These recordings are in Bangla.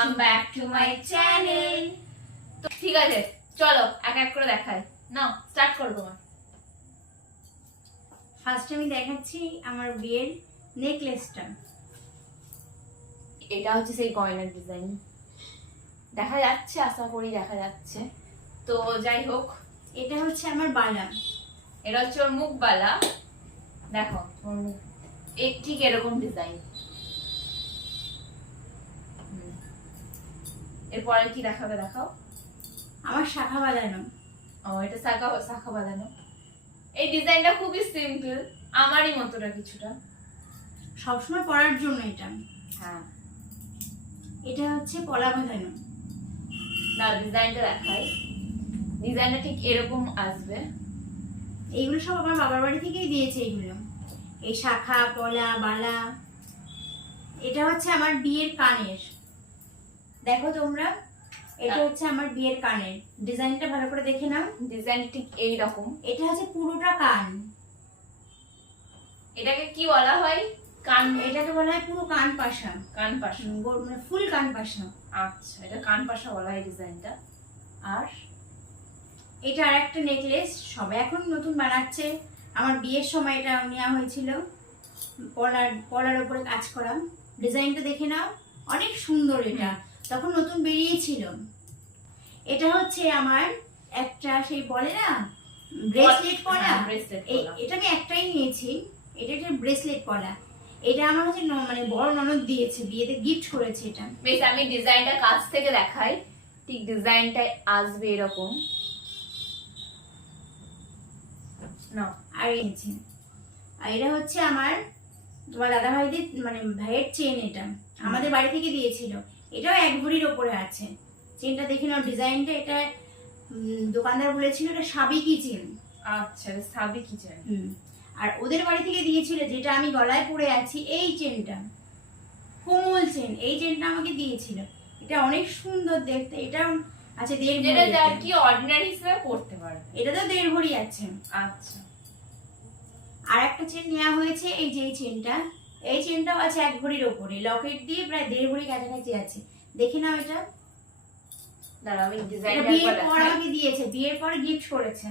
Welcome back to my channel. তো ঠিক আছে, চলো এক এক করে দেখাই। নাও স্টার্ট করো তোমার। ফার্স্ট আমি দেখাচ্ছি আমার বিয়ের নেকলেসটা। এটা হচ্ছে সেই গয়নার ডিজাইন, দেখা যাচ্ছে, আশা করি দেখা যাচ্ছে। তো যাই হোক, এটা হচ্ছে আমার বালা। এটা হচ্ছে ওর মুখ বালা। দেখো ওর মুখ ঠিক এরকম ডিজাইন। এরপরে কি দেখাবে দেখাও। আমার শাখা বাঁধানো। ও, এটা শাখা শাখা বাঁধানো। এই ডিজাইনটা খুবই সিম্পল, আমারই মতোটা কিছুটা। সবসময় পরার জন্য এটা। হ্যাঁ, এটা হচ্ছে পলা বাঁধানো। না ডিজাইনটা দেখাই। ডিজাইনটা ঠিক এরকম আসবে। এইগুলো সব আমার বাবার বাড়ি থেকেই দিয়েছে এইগুলো, এই শাখা পলা বালা। এটা হচ্ছে আমার বিয়ের কানের। দেখো তোমরা, এটা হচ্ছে আমার বিয়ের কানের। ডিজাইনটা ভালো করে দেখে নাও। ডিজাইন ঠিক এইরকম। এটা হচ্ছে পুরোটা কান। এটাকে কি বলা হয়? কান। এটাকে বলা হয় পুরো কান পাশা। কান পাশা, মানে ফুল কান পাশা। আচ্ছা, এটা কান পাশা বলা হয় ডিজাইনটা। আর এটা আর একটা নেকলেস, সবাই এখন নতুন বানাচ্ছে। আমার বিয়ের সময় এটা নেওয়া হয়েছিল, পলার উপরে কাজ করা। ডিজাইনটা দেখে নাও, অনেক সুন্দর। এটা তখন নতুন বেরিয়েছিল। এটা হচ্ছে আমার একটা, সেই বলে না ব্রেসলেট পলা। এটা আমি একটাই নিয়েছি। এটা একটা ব্রেসলেট পলা। এটা আমার হচ্ছে মানে বড় ননদ দিয়েছে, বিয়েতে গিফট করেছে এটা। বেশ, আমি ডিজাইনটা কাছ থেকে দেখাই। ঠিক ডিজাইনটা আসবে এরকম। আর এটা হচ্ছে আমার তোমার দাদা ভাইদের মানে ভাইয়ের চেন। এটা আমাদের বাড়ি থেকে দিয়েছিল। এটাও এক ভরির ওপরে আছে। চেনটা দেখে নাও, ডিজাইনটা। এটা দোকানদার বলেছিল এটা সাবিকি চেন। আচ্ছা, সাবিকি চেন। আর ওদের বাড়ি থেকে দিয়েছিল যেটা আমি গলায় পরে আছি, এই চেনটা কোমল চেন। এই চেনটা আমাকে দিয়েছিল। এটা অনেক সুন্দর দেখতে। এটা আছে 1.5 ভরি। যেটা কি অর্ডিনারি হিসেবে পড়তে পারবে। এটা তো 1.5 ভরি আছে। আচ্ছা, আর একটা চেন নেওয়া হয়েছে, এই যে এই চেনটা। এই চেনটাও আছে 1 ভরির ওপরে, লকেট দিয়ে প্রায় 1.5 ভরি কাছাকাছি আছে। দেখে নাও এটা। দাঁড়াও আমি ডিজাইনটা বিয়ের পর আমাকে দিয়েছে, বিয়ের পর গিফট করেছে।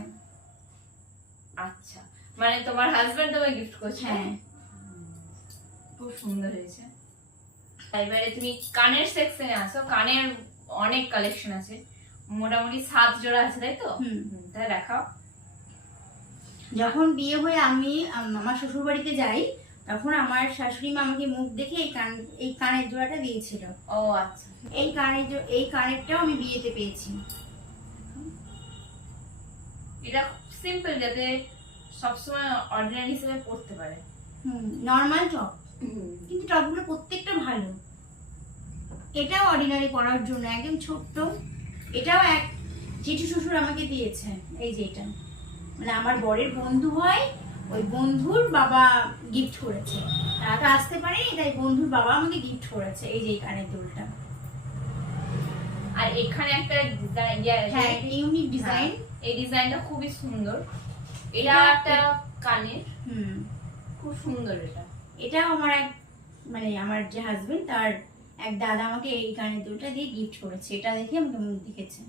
আচ্ছা, মানে তোমার হাজবেন্ড তোমাকে গিফট করছে? হ্যাঁ, খুব সুন্দর হয়েছে। এবারে তুমি কানের সেকশনে আসো। কানের অনেক কালেকশন আছে, মোটামুটি 7 জোড়া আছে, তাই তো? তাহলে দেখাও। যখন বিয়ে হয়ে আমি আমার শ্বশুর বাড়িতে যাই, তখন আমার শাশুড়ি মা আমাকে মুখ দেখে এই কানের জোড়াটা দিয়েছিল। ও আচ্ছা, এই কানেরটাও আমি বিয়েতে পেয়েছি। এটা সিম্পল, যাতে সবসময় অর্ডিনারি হিসেবে পড়তে পারে। নর্মাল টপ, কিন্তু টপগুলো প্রত্যেকটা ভালো। এটাও অর্ডিনারি পরার জন্য একদম ছোট্ট। এটাও এক জেঠু শ্বশুর আমাকে দিয়েছে। এই যে এটা মানে আমার বরের বন্ধু হয়, ওই বন্ধুর বাবা গিফট করেছে। তারা তো আসতে পারেনি, তাই বন্ধুর বাবা আমাকে গিফট করেছে। এই যে এই কানের দুলটা। আর এখানে একটা ডিজাইন, হ্যাঁ, ইউনিক ডিজাইন। এই ডিজাইনটা খুবই সুন্দর। এটা একটা কানের, খুব সুন্দর। এটাও আমার এক মানে আমার যে হাজবেন্ড, তার এক দাদা আমাকে এই কানের দুলটা দিয়ে গিফট করেছে। এটা দেখে আমাকে মুখ দেখেছে।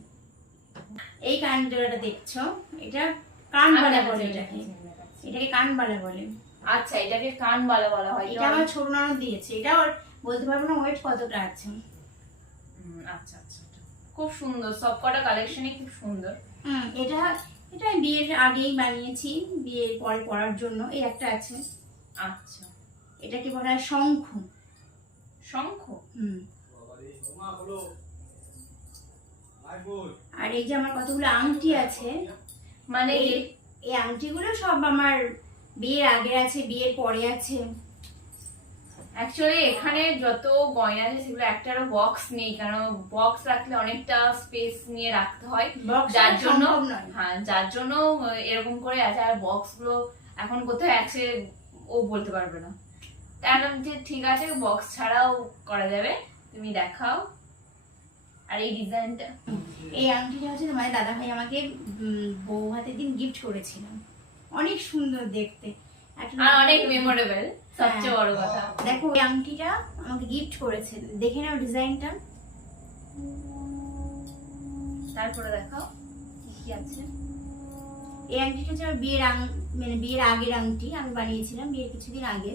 এই কানের দুলটা দেখছো, এটা কানবালা বলে। এটাকে কানবালা বলে। আচ্ছা, এটাকে কানবালা বলা হয়। এটা আমার ছোট ননদ দিয়েছে। এটা ওর বলতে পারবো না ওয়েট কতটা আছে। আচ্ছা আচ্ছা, খুব সুন্দর। সবকটা কালেকশনই খুব সুন্দর। এটা আমি বিয়ের আগেই বানিয়েছি, বিয়ের পরে পরার জন্য। এই একটা আছে। আচ্ছা, এটাকে বলা হয় শঙ্খ। শঙ্খ। আর এই যে আমার কতগুলো আংটি আছে, মানে এই আংটিগুলো সব আমার বিয়ের আগে আছে, বিয়ের পরে আছে। অ্যাকচুয়ালি এখানে যত গয়না আছে সেগুলো একটারও বক্স নেই, কারণ বক্স রাখলে অনেকটা স্পেস নিয়ে রাখতে হয়, যার জন্য যার জন্য এরকম করে আছে। আর বক্স গুলো এখন কোথায় আছে ও বলতে পারবে না। তাই যে ঠিক আছে, বক্স ছাড়াও করা যাবে। তুমি দেখাও। আর এই ডিজাইনটা, এই আংটিটা হচ্ছে তোমার দাদা ভাই আমাকে বউ হাতের দিন গিফট করেছিল। অনেক সুন্দর দেখতে, আর অনেক মেমোরেবল। সবচেয়ে বড় কথা, দেখো এই আংটিটা আমাকে গিফট করেছে। দেখে নাও ডিজাইনটা। তারপরে দেখাও কি কি আছে। এই আংটিটা হচ্ছে আমার বিয়ের মানে বিয়ের আগের আংটি, আমি বানিয়েছিলাম বিয়ের কিছুদিন আগে।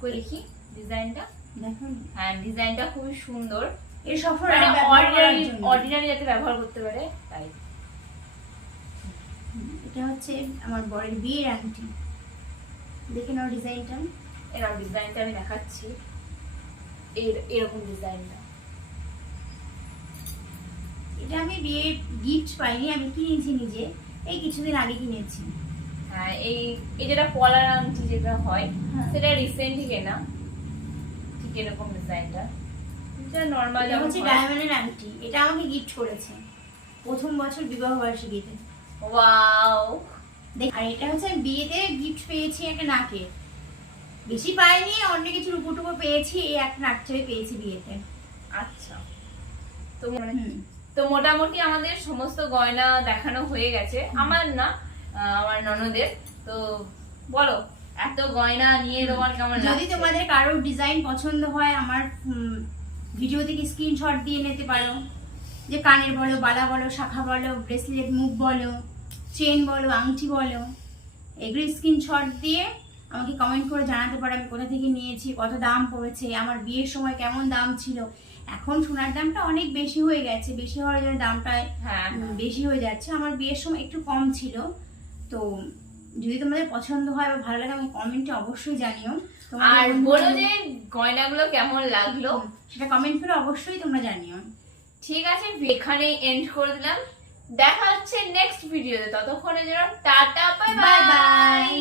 কই দেখি ডিজাইনটা। দেখুন, হ্যাঁ ডিজাইনটা খুবই সুন্দর, এর সফর অর্ডিনারি যাতে ব্যবহার করতে পারে তাই। এটা হচ্ছে আমার বরের বিয়ের আংটি, দেখে নাও ডিজাইনটা। এর ডিজাইনটা আমি দেখাচ্ছি, এরকম ডিজাইনটা। এটা আমি বিয়ের গিফট পাইনি, আমি কিনেছি নিজে, এই কিছুদিন আগে কিনেছি। হ্যাঁ এই যেটা পলার আংটি যেটা হয় সেটা রিসেন্টলি কেনা, ঠিক এরকম ডিজাইনটা। এটা নরমাল এটা হচ্ছে ডায়মন্ডের আংটি, এটা আমাকে গিফট করেছে প্রথম বছর বিবাহ বার্ষিকীতে। ওয়াও। আর এটা হচ্ছে আমি বিয়েতে গিফট পেয়েছি একটা নাকের, বেশি পাইনি, অন্য কিছু রূপটুকু পেয়েছি, এই একটা নাকটাই পেয়েছি বিয়েতে। আচ্ছা তো মোটামুটি আমাদের সমস্ত গয়না দেখানো হয়ে গেছে, আমার না আমার ননদের। তো বলো এত গয়না নিয়ে তোমার কেমন লাগছে? যদি তোমাদের কারোর ডিজাইন পছন্দ হয় আমার ভিডিও থেকে স্ক্রিনশট দিয়ে নিতে পারো, যে কানের বলো, বালা বলো, শাখা বলো, ব্রেসলেট, মুখ বলো, চেন বলো, আংটি বলো, এগুলো স্ক্রিনশট দিয়ে আমাকে কমেন্ট করে জানাতে পারো আমি কোথা থেকে নিয়েছি, কত দাম পড়েছে, আমার বিয়ের সময় কেমন দাম ছিল। এখন সোনার দামটা অনেক বেশি হয়ে গেছে, বেশি হওয়ার জন্য দামটা বেশি হয়ে যাচ্ছে, আমার বিয়ের সময় একটু কম ছিল। তো যদি তোমাদের পছন্দ হয় বা ভালো লাগে আমাকে কমেন্টে অবশ্যই জানিও, আর বলো যে গয়নাগুলো কেমন লাগলো সেটা কমেন্ট করে অবশ্যই তোমরা জানিও। ঠিক আছে, এখানেই এন্ড করে দিলাম, দেখা হচ্ছে নেক্সট ভিডিওতে, ততক্ষণের জন্য টাটা, বাই বাই।